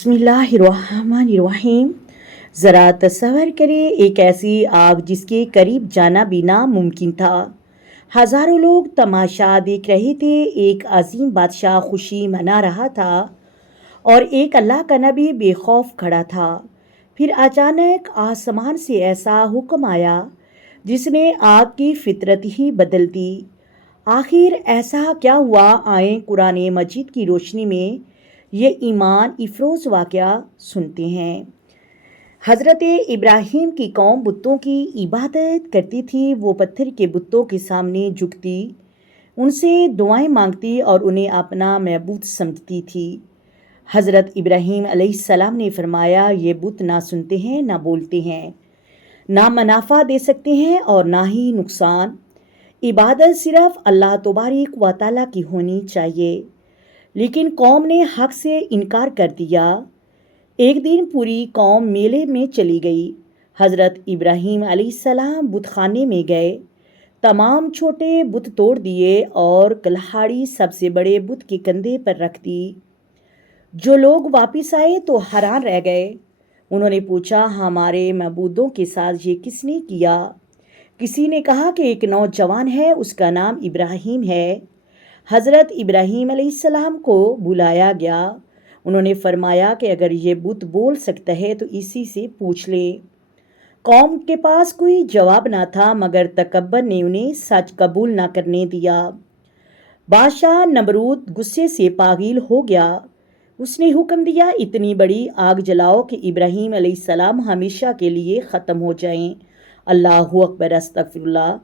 बिस्मिल्लाहिर्रहमानिर्रहीम। ज़रा तसव्वुर करें एक ऐसी आग जिसके करीब जाना भी नामुमकिन था। हज़ारों लोग तमाशा देख रहे थे। एक अजीम बादशाह खुशी मना रहा था और एक अल्लाह का नबी बेखौफ खड़ा था। फिर अचानक आसमान से ऐसा हुक्म आया जिसने आग की फितरत ही बदल दी। आखिर ऐसा क्या हुआ? आए कुरान मजीद की रोशनी में ये ईमान इफरोज़ वाक़या सुनते हैं। हज़रत इब्राहीम की कौम बुतों की इबादत करती थी। वो पत्थर के बुतों के सामने झुकती, उनसे दुआएं मांगती और उन्हें अपना महबूद समझती थी। हज़रत इब्राहीम अलैहिस्सलाम ने फरमाया, ये बुत ना सुनते हैं, ना बोलते हैं, ना मुनाफा दे सकते हैं और ना ही नुकसान। इबादत सिर्फ अल्लाह तबारक व तआला की होनी चाहिए। लेकिन कौम ने हक से इनकार कर दिया। एक दिन पूरी कौम मेले में चली गई। हज़रत इब्राहीम अलैहिस्सलाम बुतखाने में गए, तमाम छोटे बुत तोड़ दिए और कल्हाड़ी सबसे बड़े बुत के कंधे पर रख दी। जो लोग वापस आए तो हैरान रह गए। उन्होंने पूछा, हमारे मबूदों के साथ ये किसने किया? किसी ने कहा कि एक नौजवान है, उसका नाम इब्राहीम है। हज़रत इब्राहीम अलैहिस्सलाम को बुलाया गया। उन्होंने फरमाया कि अगर ये बुत बोल सकता है तो इसी से पूछ ले। कौम के पास कोई जवाब ना था, मगर तकब्बर ने उन्हें सच कबूल ना करने दिया। बादशाह नमरूद गुस्से से पागल हो गया। उसने हुक्म दिया, इतनी बड़ी आग जलाओ कि इब्राहीम अलैहिस्सलाम हमेशा के लिए ख़त्म हो जाएं। अल्लाहु अकबर, अस्तगफिरुल्लाह।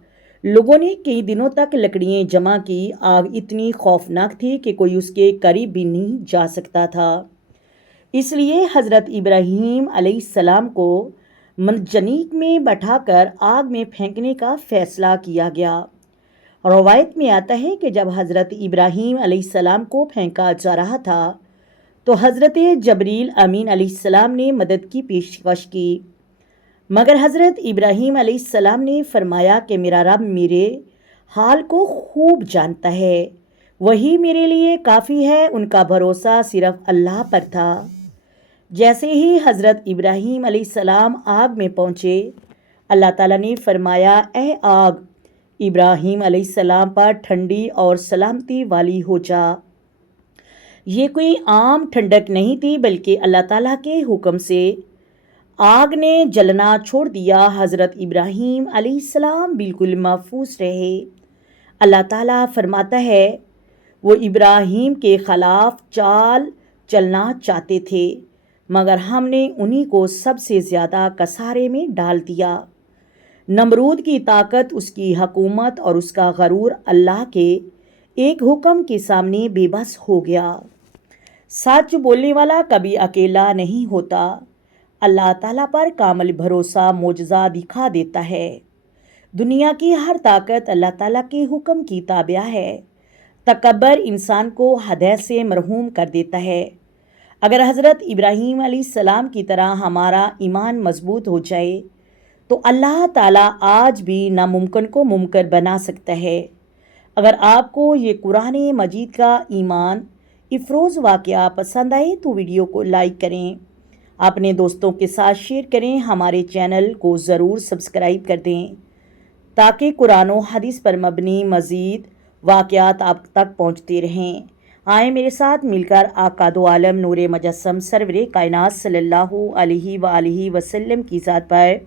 लोगों ने कई दिनों तक लकड़ियाँ जमा की। आग इतनी खौफनाक थी कि कोई उसके करीब भी नहीं जा सकता था। इसलिए हज़रत इब्राहीम अलैहिस्सलाम को मंजनीक में बैठाकर आग में फेंकने का फ़ैसला किया गया। रवायत में आता है कि जब हज़रत इब्राहीम अलैहिस्सलाम को फेंका जा रहा था तो हज़रत जबरील अमीन अलैहिस्सलाम ने मदद की पेशकश की, मगर हज़रत इब्राहीम अलैहिस्सलाम ने फरमाया कि मेरा रब मेरे हाल को खूब जानता है, वही मेरे लिए काफ़ी है। उनका भरोसा सिर्फ अल्लाह पर था। जैसे ही हज़रत इब्राहीम अलैहिस्सलाम आग में पहुँचे, अल्लाह ताला ने फरमाया, ए आग, इब्राहीम अलैहिस्सलाम पर ठंडी और सलामती वाली हो जा। ये कोई आम ठंडक नहीं थी, बल्कि अल्लाह ताला के हुक्म से आग ने जलना छोड़ दिया। हज़रत इब्राहीम अलैहिस्सलाम बिल्कुल महफूज रहे। अल्लाह ताला फरमाता है, वो इब्राहीम के ख़िलाफ़ चाल चलना चाहते थे, मगर हमने उन्हीं को सबसे ज़्यादा कसारे में डाल दिया। नमरूद की ताकत, उसकी हुकूमत और उसका गरूर अल्लाह के एक हुक्म के सामने बेबस हो गया। सच बोलने वाला कभी अकेला नहीं होता। अल्लाह ताला पर कामिल भरोसा मोजज़ा दिखा देता है। दुनिया की हर ताकत अल्लाह ताला के हुक्म की ताबिया है। तकब्बर इंसान को हदैयत से मरहूम कर देता है। अगर हज़रत इब्राहीम अलैहिस्सलाम की तरह हमारा ईमान मजबूत हो जाए तो अल्लाह ताला आज भी नामुमकिन को मुमकिन बना सकता है। अगर आपको ये कुरान मजीद का ईमान इफरोज़ वाक़या पसंद आए तो वीडियो को लाइक करें, अपने दोस्तों के साथ शेयर करें, हमारे चैनल को ज़रूर सब्सक्राइब कर दें ताकि कुरान और हदीस पर मबनी मज़ीद वाक़यात आप तक पहुँचते रहें। आए मेरे साथ मिलकर आका दो आलम नूर मुजस्सम सरवरे कायनात सल्लल्लाहु अलैहि वालैहि वसल्लम की ज़ात पर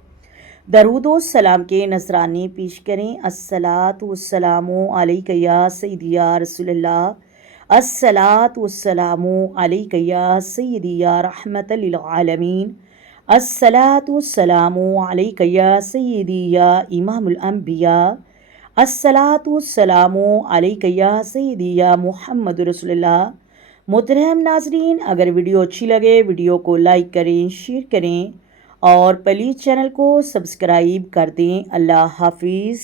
दरूद व सलाम के नज़राने पेश करें। अस्सलातु वस्सलामु अलैका या सय्यदी या रसूलल्लाह, अस्सलातु वस्सलामु अलैका या सय्यदी या रहमतल लिल आलमीन, अस्सलातु वस्सलामु अलैका या सय्यदी या इमामुल अंबिया, अस्सलातु वस्सलामु अलैका या सय्यदी या मुहम्मद रसूलुल्लाह। मोहतरम नाज़रीन, अगर वीडियो अच्छी लगे वीडियो को लाइक करें, शेयर करें और प्लीज़ चैनल को सब्सक्राइब कर दें। अल्लाह हाफिज़।